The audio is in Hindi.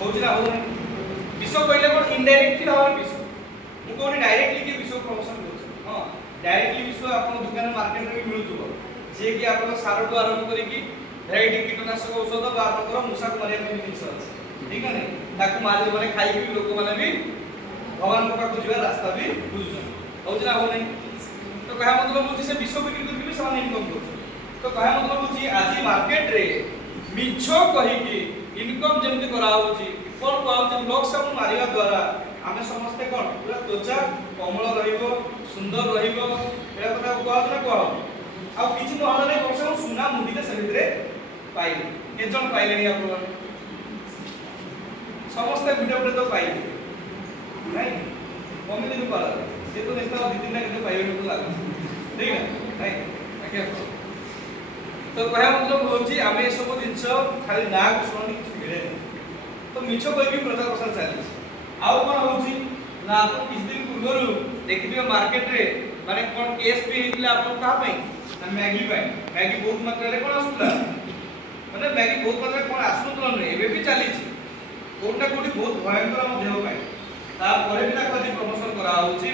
होउछि ना हो विष कहले कोन इनडायरेक्टली हमार विष मु कोनी डायरेक्टली के विष प्रमोशन करू हां डायरेक्टली विष आपन दुकान मार्केट रे भी मिलुथबो जे कि आपन सारो टु आरंभ करी कि भेराइटी कीटनाशक औषध बा आपन मुसा को मारिया में जिंस अछि ठीक है नै ताकू मारि माने खाइ कि लोक माने भी भगवान को पाखु जीवा रास्ता भी बुझुछन होउछि ना हो नै तो कहा मतलब होउछि से विष बिक्री करके भी समान इनकम करू तो कहा मतलब होउछि आज मार्केट रे मिछो कहि कि इनकम जेमति करा होउछि कोन पाउछि लोक सब मारिवा द्वारा आमे समस्त कोन पूरा त्वचा कोमल रहिबो सुंदर रहिबो एरा कथा कहत ना कह आ किछि नहले नै परसे सुना मुंडी से भितरे पाइले के जन पाइले नि आपन समस्त भिडियो भिडियो तो पाइले नहीं कमी दिन पाला ये तो नेता दो दिन ना के पाइले तो लागो ठीक है नहीं आके तो कहया मतलब होछि आमे सब जिंस खाली ना को सुननी किछि मिले तो मिछो कोई भी प्रचार प्रसार चली आउ कोन होछि ना आप किछ दिन पूर्व देखिबे मार्केट रे माने कोन केस भी हितले आपन का पई ना मैगी बहुत मात्रा रे कोन आसुला माने मैगी बहुत मात्रा कोन आसुतल नै एबे भी चली छि कोनटा कोठी बहुत भयंकर हम देह पाई ता परे भी ताको प्रमोशन करा होछि